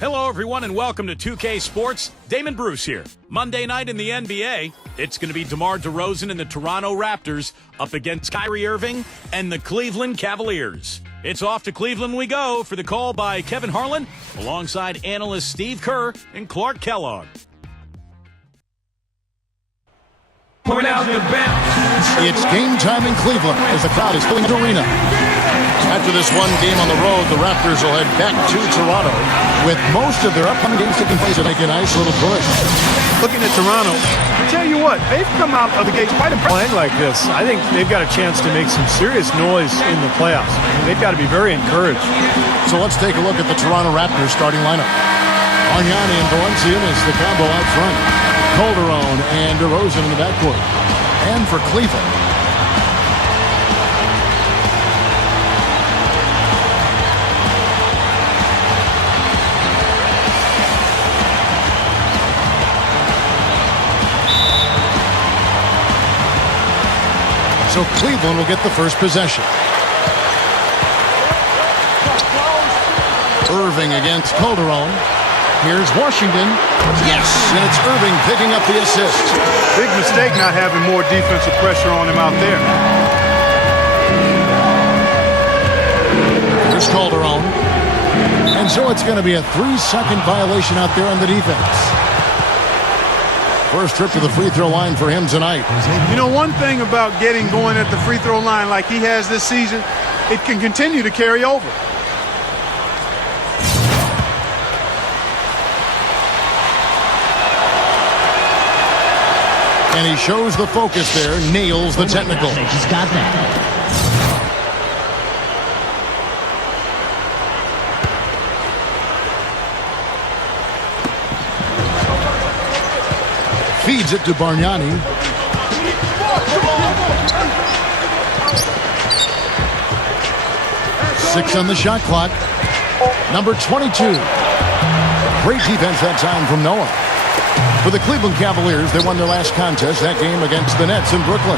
Hello, everyone, and welcome to 2K Sports. Damon Bruce here. Monday night in the NBA, it's going to be DeMar DeRozan and the Toronto Raptors up against Kyrie Irving and the Cleveland Cavaliers. It's off to Cleveland we go for the call by Kevin Harlan alongside analyst Steve Kerr and Clark Kellogg. Point out the bounce. It's game time in Cleveland as the crowd is filling the arena. After this one game on the road, the Raptors will head back to Toronto with most of their upcoming games taking place to make a nice little push. Looking at Toronto, I tell you what, they've come out of the gates quite impressive. Playing like this, I think they've got a chance to make some serious noise in the playoffs. They've got to be very encouraged. So let's take a look at the Toronto Raptors starting lineup. Bargnani and Valenciennes is the combo out front. Calderon and DeRozan in the backcourt. And for Cleveland, so Cleveland will get the first possession. Irving against Calderon. Here's Washington. Yes, and it's Irving picking up the assist. Big mistake not having more defensive pressure on him out there. Here's Calderon. And so it's going to be a 3-second violation out there on the defense. First trip to the free throw line for him tonight. You know, one thing about getting going at the free throw line like he has this season, it can continue to carry over. And he shows the focus there, nails the technical. He's got that. Feeds it to Bargnani. Six on the shot clock. Number 22. Great defense that time from Noah. For the Cleveland Cavaliers, they won their last contest, that game against the Nets in Brooklyn.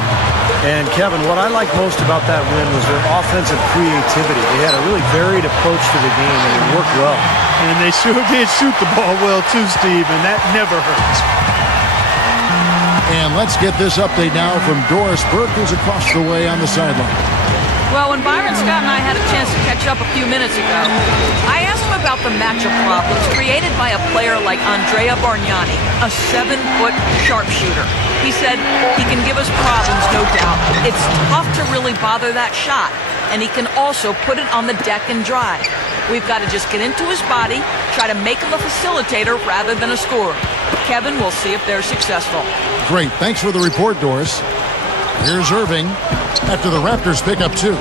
And, Kevin, what I like most about that win was their offensive creativity. They had a really varied approach to the game, and it worked well. And they sure did shoot the ball well, too, Steve, and that never hurts. And let's get this update now from Doris Burke, who's across the way on the sideline. Well, when Byron Scott and I had a chance to catch up a few minutes ago, I asked him about the matchup problems created by a player like Andrea Bargnani, a 7-foot sharpshooter. He said he can give us problems, no doubt. It's tough to really bother that shot, and he can also put it on the deck and drive. We've got to just get into his body, try to make him a facilitator rather than a scorer. Kevin, we'll see if they're successful. Great. Thanks for the report, Doris. Here's Irving after the Raptors pick up 2.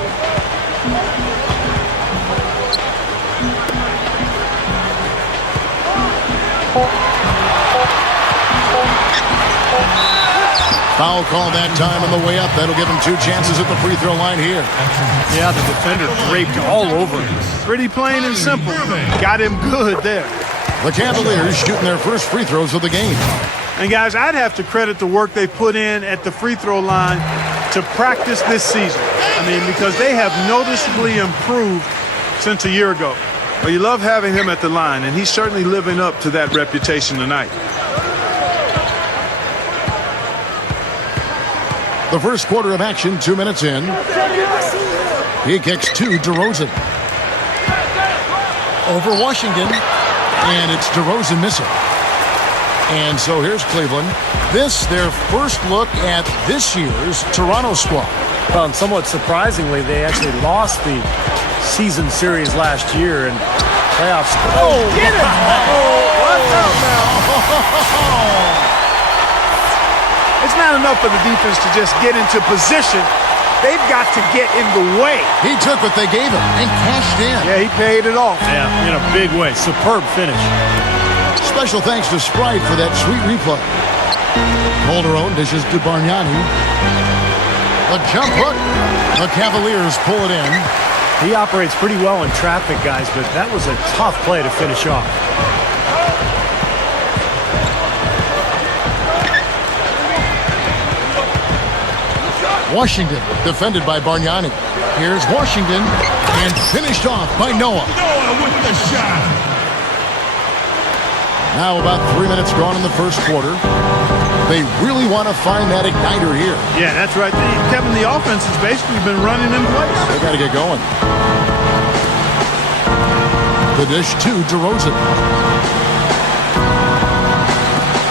Foul call that time on the way up. That'll give him 2 chances at the free throw line here. Yeah, the defender draped all over him. Pretty plain and simple. Got him good there. The Cavaliers shooting their first free throws of the game. And, guys, I'd have to credit the work they put in at the free throw line to practice this season. I mean, because they have noticeably improved since a year ago. Well, you love having him at the line, and he's certainly living up to that reputation tonight. The first quarter of action, 2 minutes in. He kicks to DeRozan. Over Washington. And it's DeRozan missing. And so here's Cleveland. This, their first look at this year's Toronto squad. Well, and somewhat surprisingly, they actually lost the season series last year and playoffs. Oh, get it! Oh, what's up now? It's not enough for the defense to just get into position. They've got to get in the way. He took what they gave him and cashed in. Yeah, he paid it off. Yeah, in a big way. Superb finish. Special thanks to Sprite for that sweet replay. Calderon dishes to Bargnani. The jump hook. The Cavaliers pull it in. He operates pretty well in traffic, guys, but that was a tough play to finish off. Washington, defended by Bargnani. Here's Washington, and finished off by Noah. Noah with the shot. Now about 3 minutes gone in the first quarter. They really want to find that igniter here. Yeah, that's right. Kevin, the offense has basically been running in place. They got to get going. The dish to DeRozan.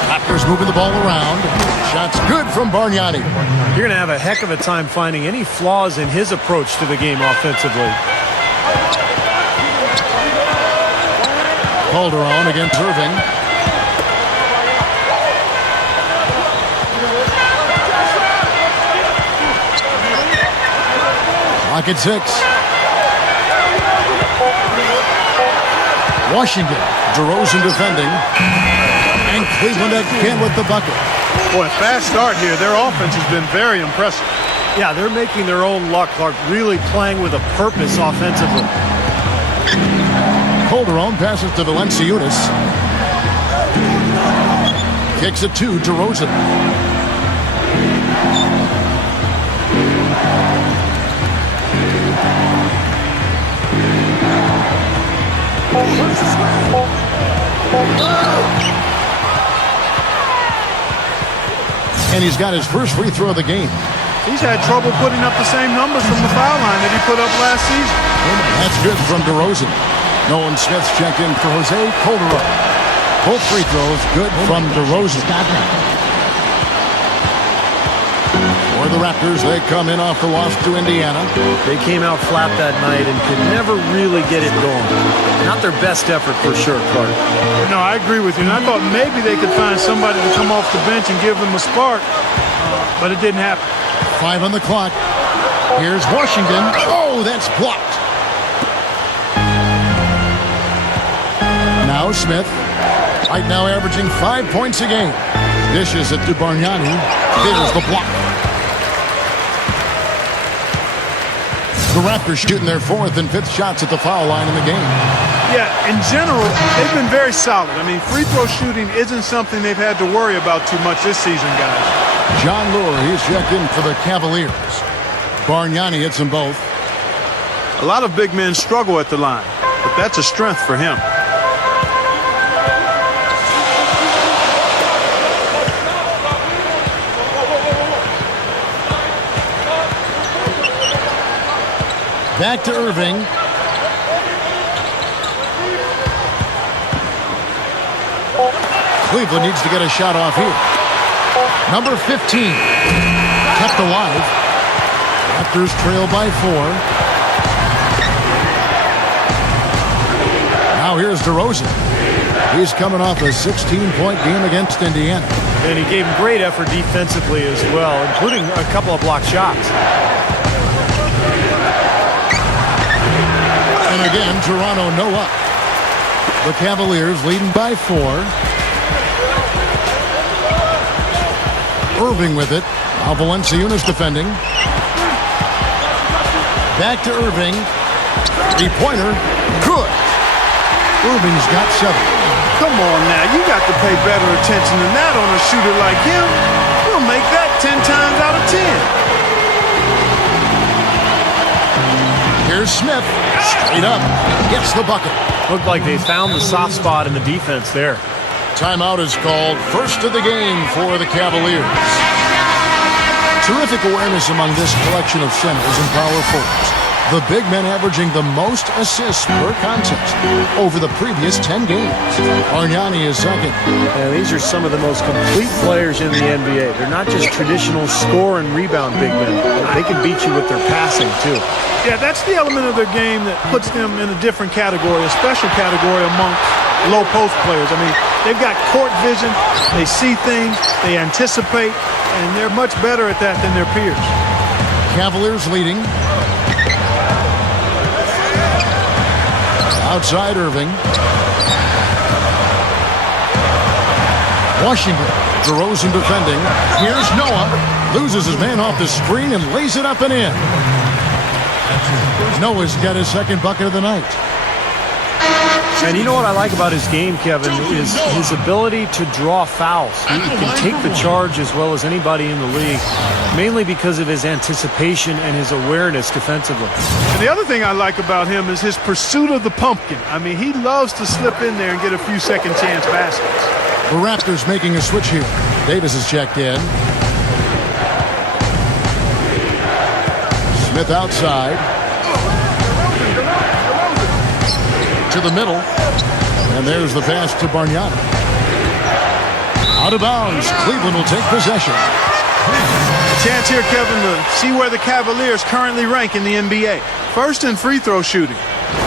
Raptors moving the ball around. Shots good from Bargnani. You're going to have a heck of a time finding any flaws in his approach to the game offensively. Calderon against Irving. Clock at 6. Washington. DeRozan defending. And Cleveland again with the bucket. Boy, fast start here. Their offense has been very impressive. Yeah, they're making their own luck, Clark, really playing with a purpose offensively. Calderon passes to Valanciunas. Kicks it to DeRozan. And he's got his first free throw of the game. He's had trouble putting up the same numbers from the foul line that he put up last season. That's good from DeRozan. Nolan Smith's checked in for Jose Calderon. Both free throws good from DeRozan. For the Raptors, they come in off the loss to Indiana. They came out flat that night and could never really get it going. Not their best effort for sure, Clark. No, I agree with you. And I thought maybe they could find somebody to come off the bench and give them a spark, but it didn't happen. 5 on the clock. Here's Washington. Oh, that's blocked. Now Smith. Right now averaging 5 points a game. Dishes it to Bargnani. There's the block. The Raptors shooting their 4th and 5th shots at the foul line in the game. Yeah, in general, they've been very solid. I mean, free throw shooting isn't something they've had to worry about too much this season, guys. John Lure, he's checked in for the Cavaliers. Bargnani hits them both. A lot of big men struggle at the line, but that's a strength for him. Back to Irving. Cleveland needs to get a shot off here. Number 15. Kept alive. Raptors trail by 4. Now here's DeRozan. He's coming off a 16-point game against Indiana. And he gave him great effort defensively as well, including a couple of blocked shots. And again, Toronto no up. The Cavaliers leading by 4. Irving with it. Now Valanciunas defending. Back to Irving. 3-pointer. Good. Irving's got 7. Come on now, you got to pay better attention than that on a shooter like him. We'll make that 10 times out of 10. Here's Smith. Straight up. Gets the bucket. Looked like they found the soft spot in the defense there. Timeout is called. First of the game for the Cavaliers. Terrific awareness among this collection of centers and power forwards. The big men averaging the most assists per contest over the previous 10 games. Bargnani is second. And these are some of the most complete players in the NBA. They're not just traditional score and rebound big men. They can beat you with their passing, too. Yeah, that's the element of their game that puts them in a different category, a special category amongst low post players. I mean, they've got court vision, they see things, they anticipate, and they're much better at that than their peers. Cavaliers leading. Outside Irving. Washington. DeRozan defending. Here's Noah. Loses his man off the screen and lays it up and in. Noah's got his second bucket of the night. And you know what I like about his game, Kevin, is his ability to draw fouls. He can take the charge as well as anybody in the league, mainly because of his anticipation and his awareness defensively. And the other thing I like about him is his pursuit of the pumpkin. I mean, he loves to slip in there and get a few second chance baskets. The Raptors making a switch here. Davis is checked in. Smith outside. To the middle. And there's the pass to Bargnani. Out of bounds. Cleveland will take possession. A chance here, Kevin, to see where the Cavaliers currently rank in the NBA. First in free throw shooting.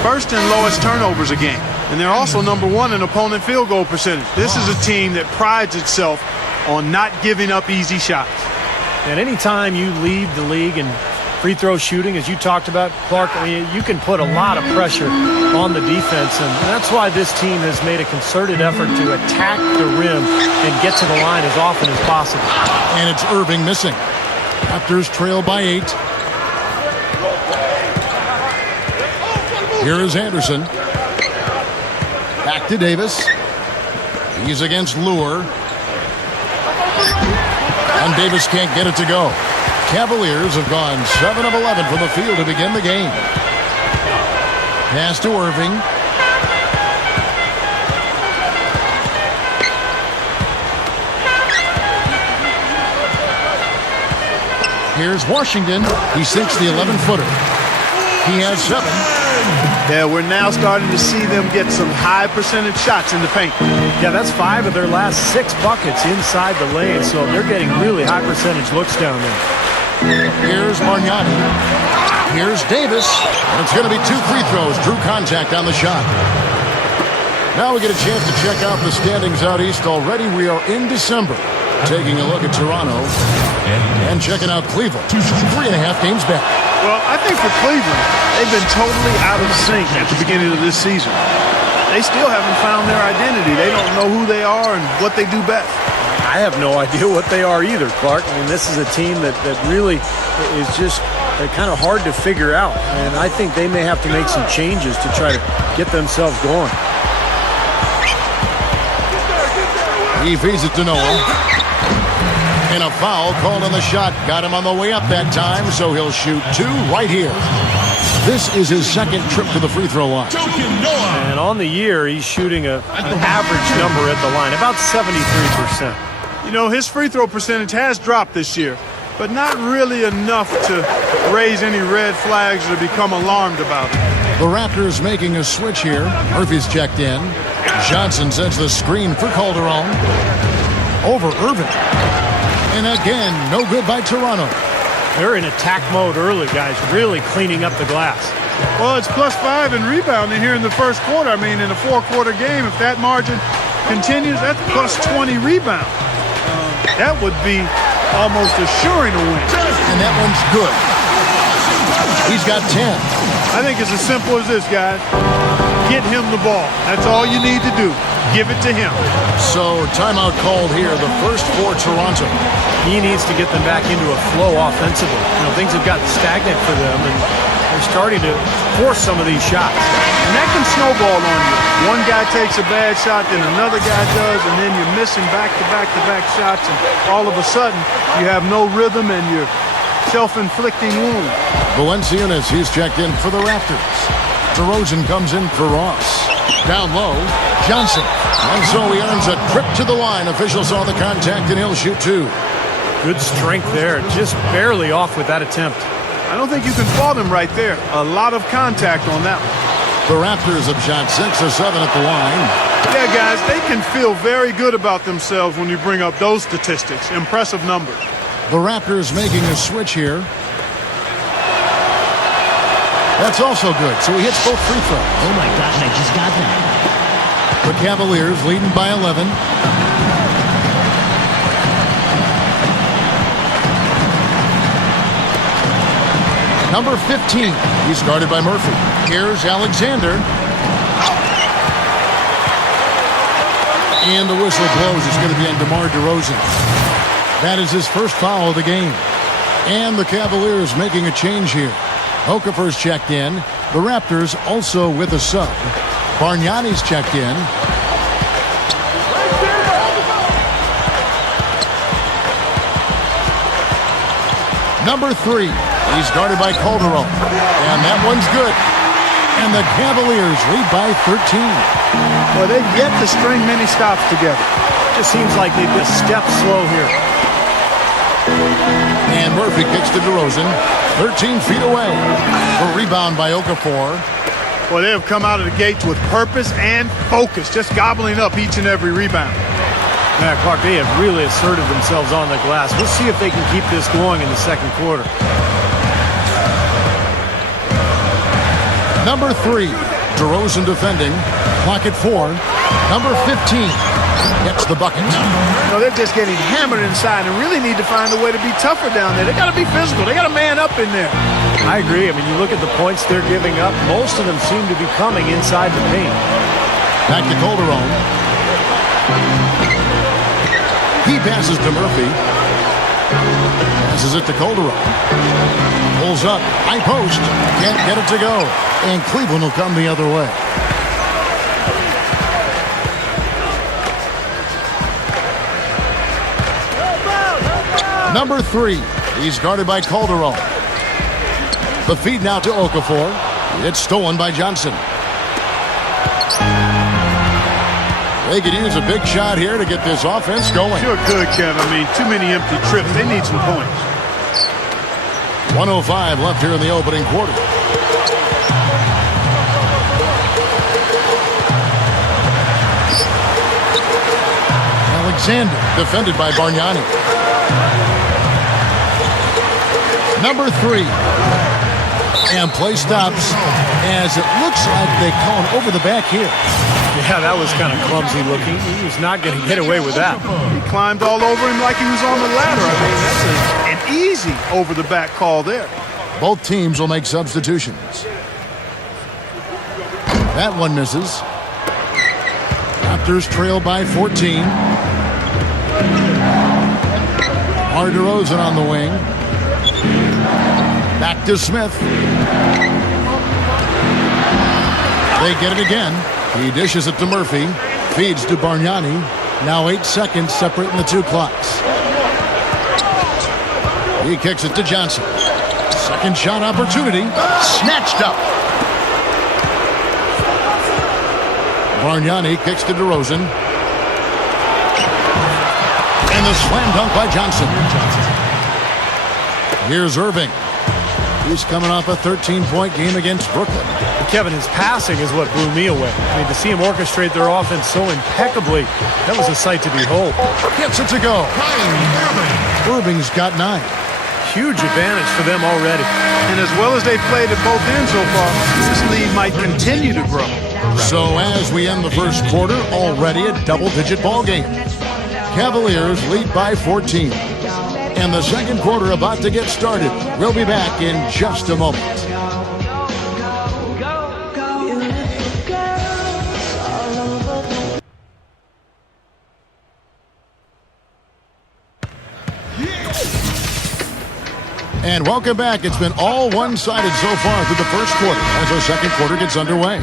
First and lowest turnovers a game. And they're also number 1 in opponent field goal percentage. This is a team that prides itself on not giving up easy shots. And anytime you lead the league in free throw shooting, as you talked about, Clark, I mean, you can put a lot of pressure on the defense. And that's why this team has made a concerted effort to attack the rim and get to the line as often as possible. And it's Irving missing. Raptors trail by 8. Here is Anderson. Back to Davis. He's against Lure. And Davis can't get it to go. Cavaliers have gone 7 of 11 from the field to begin the game. Pass to Irving. Here's Washington. He sinks the 11-footer. He has 7. Yeah, we're now starting to see them get some high percentage shots in the paint. Yeah, that's 5 of their last 6 buckets inside the lane, so they're getting really high percentage looks down there. Here's Bargnani. Here's Davis. And it's going to be 2 free throws. Drew contact on the shot. Now we get a chance to check out the standings out east. Already we are in December. Taking a look at Toronto and checking out Cleveland. 3.5 games back. Well, I think for Cleveland, they've been totally out of sync at the beginning of this season. They still haven't found their identity. They don't know who they are and what they do best. I have no idea what they are either, Clark. I mean, this is a team that really is just kind of hard to figure out. And I think they may have to make some changes to try to get themselves going. He feeds it to Noah. And a foul called on the shot. Got him on the way up that time, so he'll shoot 2 right here. This is his second trip to the free throw line. And on the year, he's shooting an average number at the line, about 73%. You know, his free throw percentage has dropped this year, but not really enough to raise any red flags or become alarmed about it. The Raptors making a switch here. Murphy's checked in. Johnson sends the screen for Calderon. Over Irving. And again, no good by Toronto. They're in attack mode early, guys, really cleaning up the glass. Well, it's +5 in rebounding here in the first quarter. I mean, in a 4-quarter game, if that margin continues, that's +20 rebound. That would be almost assuring a win. And that one's good. He's got 10. I think it's as simple as this, guys. Get him the ball. That's all you need to do. Give it to him. So, timeout called here, the first for Toronto. He needs to get them back into a flow offensively. You know, things have gotten stagnant for them, and they're starting to force some of these shots. And that can snowball on you. One guy takes a bad shot, then another guy does, and then you're missing back-to-back-to-back shots, and all of a sudden, you have no rhythm and you're self-inflicting wound. Valanciunas, he's checked in for the Raptors. DeRozan comes in for Ross. Down low, Johnson. And so he earns a trip to the line. Officials saw the contact, and he'll shoot 2. Good strength there. Just barely off with that attempt. I don't think you can fault him right there. A lot of contact on that one. The Raptors have shot 6 of 7 at the line. Yeah, guys, they can feel very good about themselves when you bring up those statistics. Impressive numbers. The Raptors making a switch here. That's also good. So he hits both free throws. Oh, my gosh, I just got that. The Cavaliers leading by 11. Number 15. He's guarded by Murphy. Here's Alexander. And the whistle blows. It's going to be on DeMar DeRozan. That is his first foul of the game. And the Cavaliers making a change here. Okafor's checked in. The Raptors also with a sub. Bargnani's checked in. Number 3, he's guarded by Calderon. And that one's good. And the Cavaliers lead by 13. Well, they've yet to string many stops together. Just seems like they've been a step slow here. And Murphy kicks to DeRozan. 13 feet away. A rebound by Okafor. Well, they have come out of the gates with purpose and focus, just gobbling up each and every rebound. Yeah, Clark, they have really asserted themselves on the glass. We'll see if they can keep this going in the second quarter. Number 3, DeRozan defending. Clock at 4. Number 15 gets the bucket. No, they're just getting hammered inside and really need to find a way to be tougher down there. They got to be physical. They got to man up in there. I agree. I mean, you look at the points they're giving up. Most of them seem to be coming inside the paint. Back to Calderon. He passes to Murphy. Passes it to Calderon. Pulls up. High post. Can't get it to go. And Cleveland will come the other way. Number 3. He's guarded by Calderon. The feed now to Okafor. It's stolen by Johnson. They could use a big shot here to get this offense going. Sure could, Kevin. I mean, too many empty trips. They need some points. 1:05 left here in the opening quarter. Alexander defended by Bargnani. Number 3. And play stops as it looks like they call him over the back here. Yeah, that was kind of clumsy looking. He was not going to get away with that. He climbed all over him like he was on the ladder. I mean, that's an easy over-the-back call there. Both teams will make substitutions. That one misses. Raptors trail by 14. DeRozan on the wing. Back to Smith. They get it again. He dishes it to Murphy. Feeds to Bargnani. Now 8 seconds separating the two clocks. He kicks it to Johnson. Second shot opportunity. Snatched up. Bargnani kicks to DeRozan. And the slam dunk by Johnson. Here's Irving. He's coming off a 13-point game against Brooklyn. Kevin, his passing is what blew me away. I mean, to see him orchestrate their offense so impeccably, that was a sight to behold. Gets it to go. Irving's got 9. Huge advantage for them already. And as well as they've played at both ends so far, this lead might continue to grow. So as we end the first quarter, already a double-digit ball game. Cavaliers lead by 14. And the second quarter about to get started. We'll be back in just a moment. And welcome back. It's been all one-sided so far through the first quarter as our second quarter gets underway.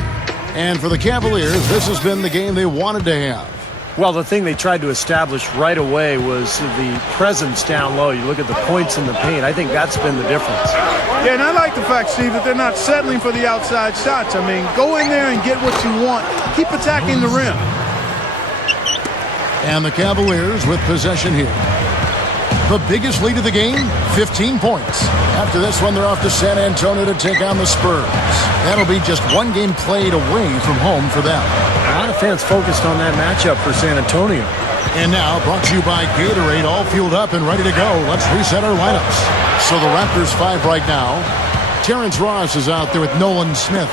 And for the Cavaliers, this has been the game they wanted to have. Well, the thing they tried to establish right away was the presence down low. You look at the points in the paint. I think that's been the difference. Yeah, and I like the fact, Steve, that they're not settling for the outside shots. I mean, go in there and get what you want. Keep attacking the rim. And the Cavaliers with possession here. The biggest lead of the game, 15 points. After this one, they're off to San Antonio to take on the Spurs. That'll be just one game played away from home for them. A lot of fans focused on that matchup for San Antonio. And now, brought to you by Gatorade, all fueled up and ready to go. Let's reset our lineups. So the Raptors 5 right now. Terrence Ross is out there with Nolan Smith.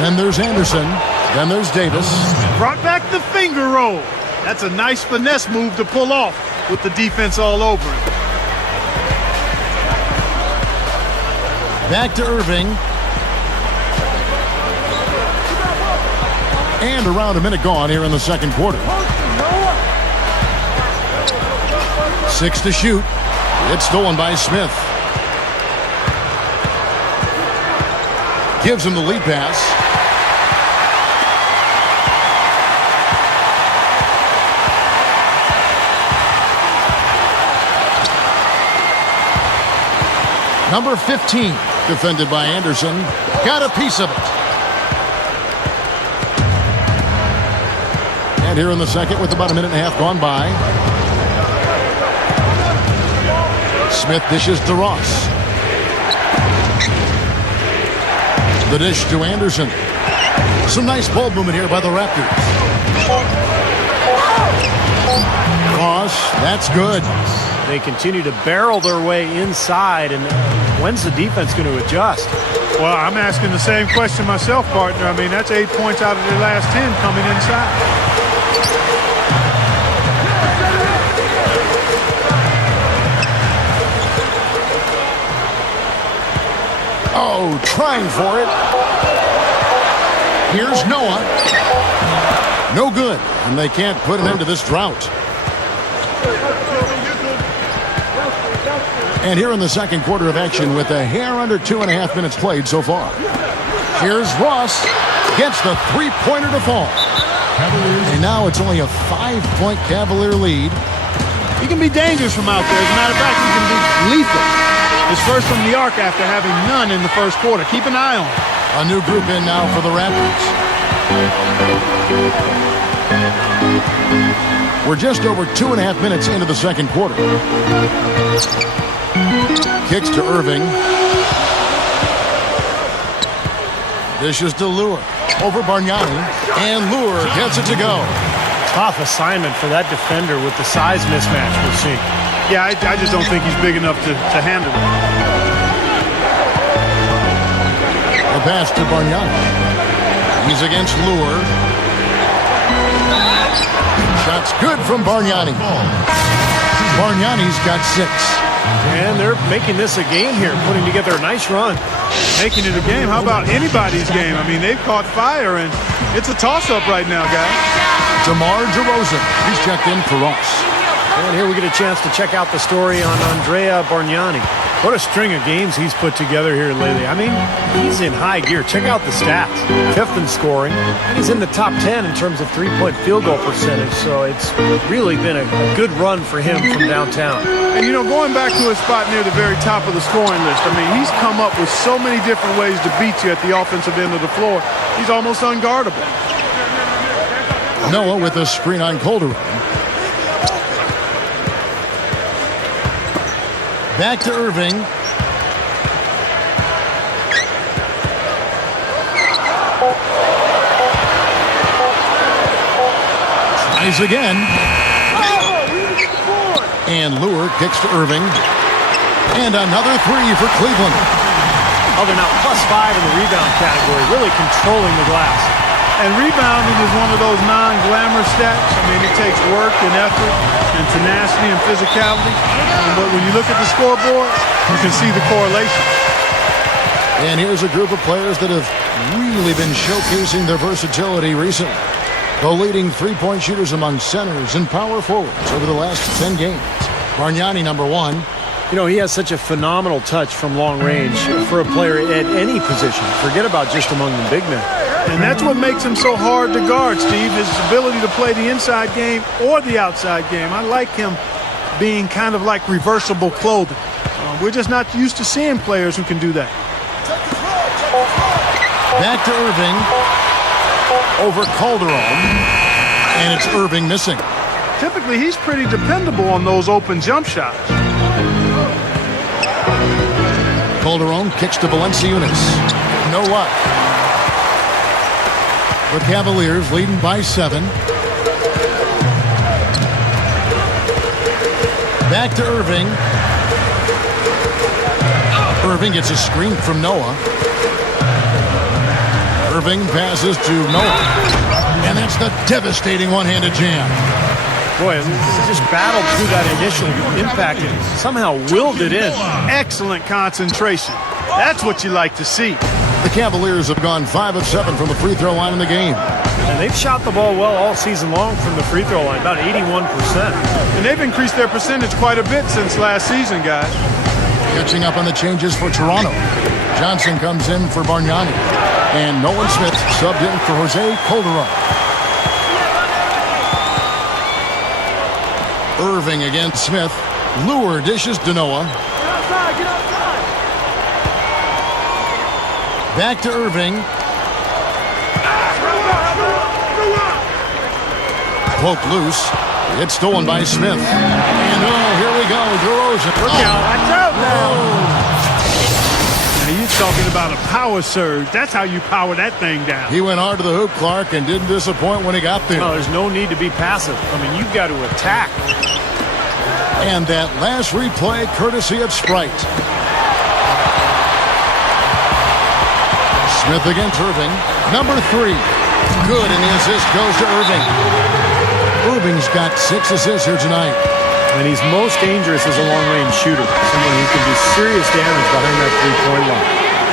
Then there's Anderson. Then there's Davis. Brought back the finger roll. That's a nice finesse move to pull off with the defense all over him. Back to Irving. And around a minute gone here in the second quarter. 6 to shoot. It's stolen by Smith. Gives him the lead pass. Number 15, defended by Anderson. Got a piece of it. And here in the second with about a minute and a half gone by. Smith dishes to Ross. The dish to Anderson. Some nice ball movement here by the Raptors. Ross, that's good. They continue to barrel their way inside, and when's the defense going to adjust? Well, I'm asking the same question myself, partner. I mean, that's 8 points out of their last 10 coming inside. Oh, trying for it. Here's Noah. No good, and they can't put an end to this drought. And here in the second quarter of action with a hair under 2.5 minutes played so far. Here's Ross. Gets the three-pointer to fall. And now it's only a 5-point Cavalier lead. He can be dangerous from out there. As a matter of fact, he can be lethal. His first from the arc after having none in the first quarter. Keep an eye on him. A new group in now for the Raptors. We're just over 2.5 minutes into the second quarter. Kicks to Irving. Dishes to Lure. Over Bargnani. And Lure gets it to go. Tough assignment for that defender with the size mismatch we're seeing. Yeah, I just don't think he's big enough to handle it. The pass to Bargnani. He's against Lure. Shot's good from Bargnani. Bargnani's got 6. And they're making this a game here, putting together a nice run. Making it a game? How about anybody's game? I mean, they've caught fire, and it's a toss-up right now, guys. DeMar DeRozan. He's checked in for Ross. And here we get a chance to check out the story on Andrea Bargnani. What a string of games he's put together here lately. I mean, he's in high gear. Check out the stats. 5th in scoring, and he's in the top 10 in terms of three-point field goal percentage. So it's really been a good run for him from downtown. And, you know, going back to his spot near the very top of the scoring list, I mean, he's come up with so many different ways to beat you at the offensive end of the floor. He's almost unguardable. Noah with a screen on Calderon. Back to Irving. Tries again. And Lure kicks to Irving. And another 3 for Cleveland. Oh, they're now +5 in the rebound category, really controlling the glass. And rebounding is one of those non-glamour stats. I mean, it takes work and effort and tenacity and physicality. But when you look at the scoreboard, you can see the correlation. And here's a group of players that have really been showcasing their versatility recently. The leading three-point shooters among centers and power forwards over the last 10 games. Bargnani, number 1. You know, he has such a phenomenal touch from long range for a player at any position. Forget about just among the big men. And that's what makes him so hard to guard, Steve, his ability to play the inside game or the outside game. I like him being kind of like reversible clothing. We're just not used to seeing players who can do that. Back to Irving. Over Calderon. And it's Irving missing. Typically, he's pretty dependable on those open jump shots. Calderon kicks to Valanciunas. No luck. The Cavaliers leading by 7. Back to Irving. Irving gets a screen from Noah. Irving passes to Noah. And that's the devastating one-handed jam. Boy, he just battled through that initial impact and somehow willed it in. Excellent concentration. That's what you like to see. The Cavaliers have gone 5 of 7 from the free throw line in the game. And they've shot the ball well all season long from the free throw line, about 81%. And they've increased their percentage quite a bit since last season, guys. Catching up on the changes for Toronto. Johnson comes in for Bargnani. And Nolan Smith subbed in for Jose Calderon. Irving against Smith. Lure dishes to Noah. Back to Irving. Poke loose. It's stolen by Smith. And here we go. DeRozan. Look out. Watch out now. Now you're talking about a power surge. That's how you power that thing down. He went hard to the hoop, Clark, and didn't disappoint when he got there. No, there's no need to be passive. I mean, you've got to attack. And that last replay, courtesy of Sprite. Smith against Irving. Number 3. Good, and the assist goes to Irving. Irving's got 6 assists here tonight. And he's most dangerous as a long-range shooter. Someone who can do serious damage behind that three-point line.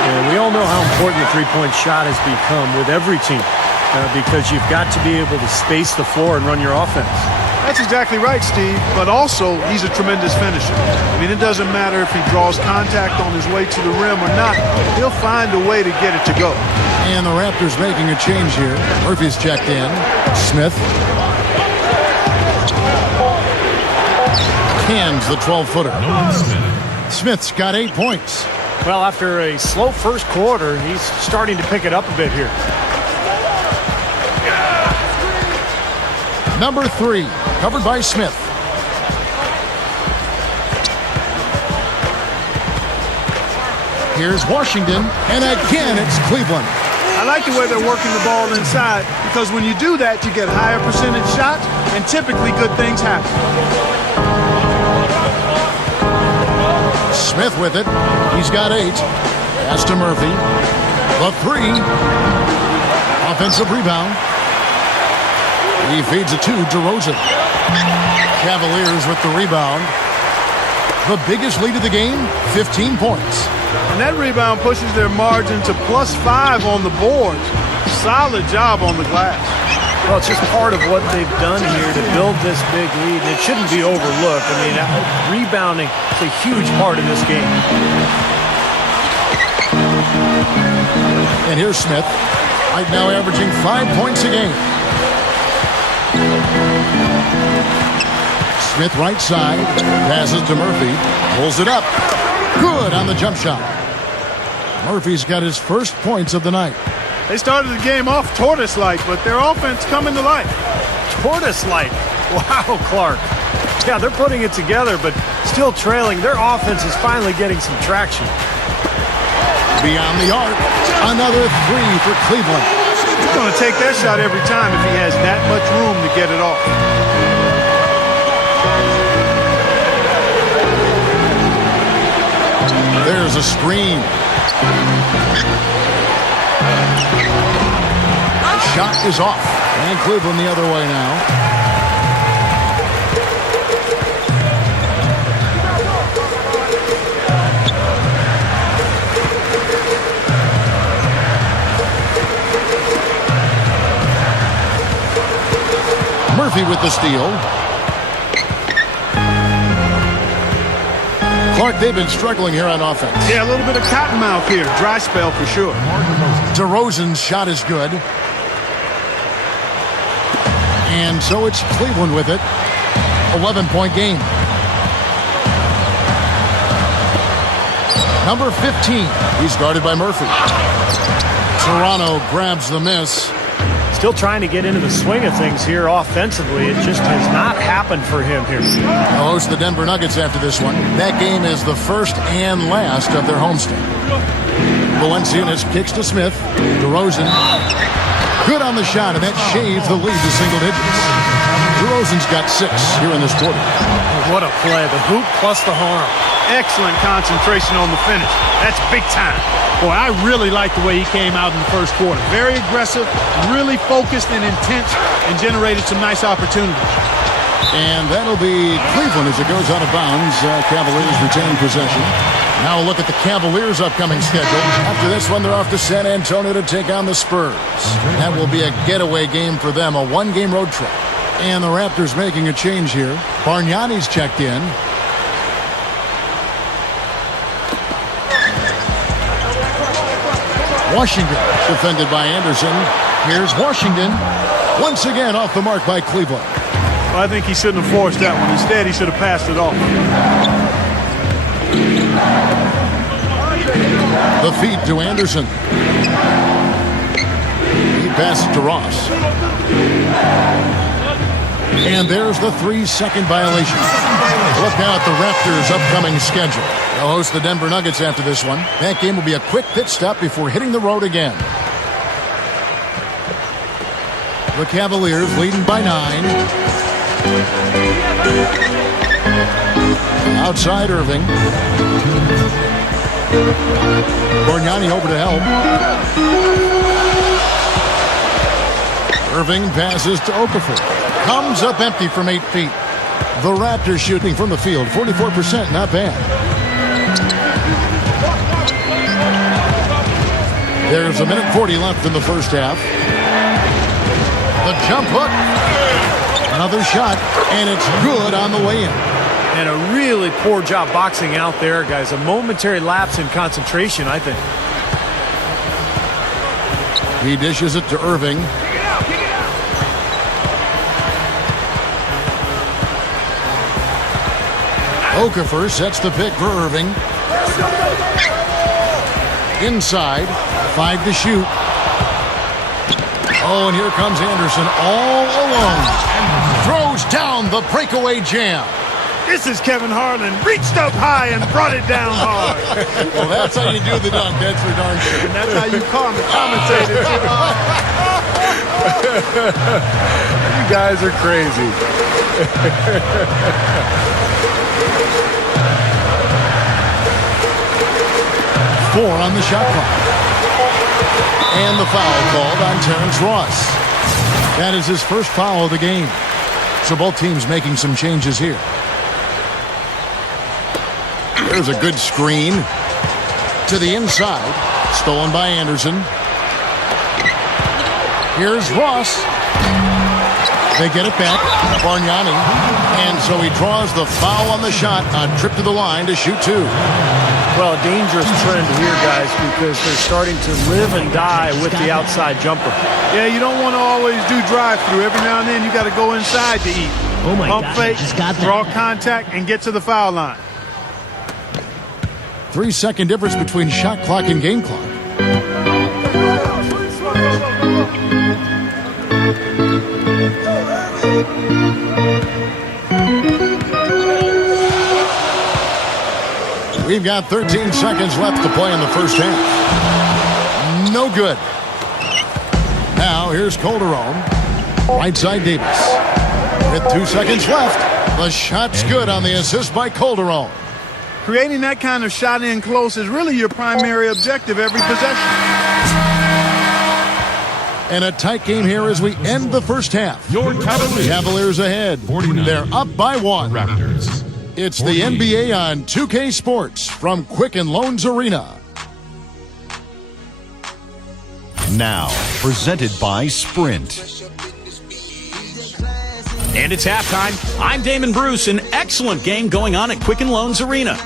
And we all know how important the three-point shot has become with every team because you've got to be able to space the floor and run your offense. That's exactly right, Steve. But also, he's a tremendous finisher. I mean, it doesn't matter if he draws contact on his way to the rim or not. He'll find a way to get it to go. And the Raptors making a change here. Murphy's checked in. Smith. Hands the 12-footer. Smith's got 8 points. Well, after a slow first quarter, he's starting to pick it up a bit here. Number 3, covered by Smith. Here's Washington, and again it's Cleveland. I like the way they're working the ball inside because when you do that, you get higher percentage shots, and typically good things happen. Smith with it. He's got 8. Pass to Murphy. The 3. Offensive rebound. He feeds it to DeRozan. Cavaliers with the rebound. The biggest lead of the game, 15 points. And that rebound pushes their margin to +5 on the boards. Solid job on the glass. Well, it's just part of what they've done here to build this big lead. It shouldn't be overlooked. I mean, rebounding is a huge part of this game. And here's Smith, right now averaging 5 points a game. Smith right side, passes to Murphy, pulls it up. Good on the jump shot. Murphy's got his first points of the night. They started the game off tortoise-like, but their offense coming to life. Tortoise-like. Wow, Clark. Yeah, they're putting it together, but still trailing. Their offense is finally getting some traction. Beyond the arc, another 3 for Cleveland. He's going to take that shot every time if he has that much room to get it off. There's a screen. Shot is off. And Cleveland the other way now. Murphy with the steal. Clark, they've been struggling here on offense. Yeah, a little bit of cottonmouth here. Dry spell for sure. DeRozan's shot is good. And so it's Cleveland with it. 11-point game. Number 15. He's guarded by Murphy. Toronto grabs the miss. Still trying to get into the swing of things here offensively. It just has not happened for him here. They'll host the Denver Nuggets after this one. That game is the first and last of their homestand. Valenciunas kicks to Smith. DeRozan. Good on the shot, and that shaves the lead to single digits. DeRozan's got 6 here in this quarter. What a play. The hoop plus the harm. Excellent concentration on the finish. That's big time. Boy, I really like the way he came out in the first quarter. Very aggressive, really focused and intense, and generated some nice opportunities. And that'll be Cleveland as it goes out of bounds. Cavaliers retain possession. Now a look at the Cavaliers' upcoming schedule. After this one, they're off to San Antonio to take on the Spurs. That will be a getaway game for them, a one-game road trip. And the Raptors making a change here. Bargnani's checked in. Washington defended by Anderson. Here's Washington. Once again off the mark by Cleveland. Well, I think he shouldn't have forced that one. Instead, he should have passed it off. The feed to Anderson. pass to Ross. And there's the 3-second violation. Look now at the Raptors' upcoming schedule. They'll host the Denver Nuggets after this one. That game will be a quick pit stop before hitting the road again. The Cavaliers leading by 9. Outside Irving. Bargnani over to help. Irving passes to Okafor. Comes up empty from 8 feet. The Raptors shooting from the field, 44%, not bad. There's 1:40 left in the first half. The jump hook. Another shot, and it's good on the way in. And a really poor job boxing out there, guys. A momentary lapse in concentration, I think. He dishes it to Irving. Okafor sets the pick for Irving. Inside, 5 to shoot. Oh, and here comes Anderson all alone. Throws down the breakaway jam. This is Kevin Harlan. Reached up high and brought it down hard. Well, that's how you do the dunk. That's for darn sure. And that's how you commentate it. You guys are crazy. 4 on the shot clock. And the foul called on Terrence Ross. That is his first foul of the game. So both teams making some changes here. There's a good screen to the inside. Stolen by Anderson. Here's Ross. They get it back. Bargnani. And so he draws the foul on the shot. A trip to the line to shoot 2. Well, a dangerous trend here, guys, because they're starting to live and die with the outside jumper. Yeah, you don't want to always do drive-through. Every now and then you got to go inside to eat. Oh my Pump God, fake, I just got that. draw contact, and get to the foul line. 3-second difference between shot clock and game clock. We've got 13 seconds left to play in the first half. No good. Now here's Calderon. Right side Davis. With 2 seconds left. The shot's good on the assist by Calderon. Creating that kind of shot in close is really your primary objective every possession. And a tight game here as we end the first half. Your Cavaliers ahead. 49. They're up by 1. Raptors. It's the 48. NBA on 2K Sports from Quicken Loans Arena. Now, presented by Sprint. And it's halftime. I'm Damon Bruce. An excellent game going on at Quicken Loans Arena.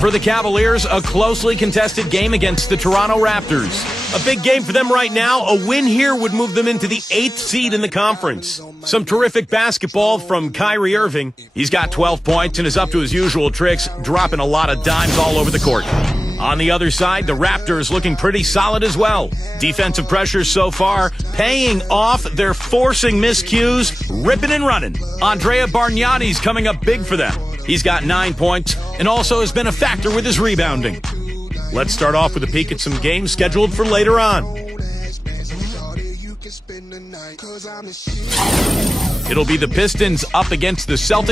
For the Cavaliers, a closely contested game against the Toronto Raptors. A big game for them right now. A win here would move them into the 8th seed in the conference. Some terrific basketball from Kyrie Irving. He's got 12 points and is up to his usual tricks, dropping a lot of dimes all over the court. On the other side, the Raptors looking pretty solid as well. Defensive pressure so far paying off. They're forcing miscues, ripping and running. Andrea Bargnani's coming up big for them. He's got 9 points and also has been a factor with his rebounding. Let's start off with a peek at some games scheduled for later on. It'll be the Pistons up against the Celtics.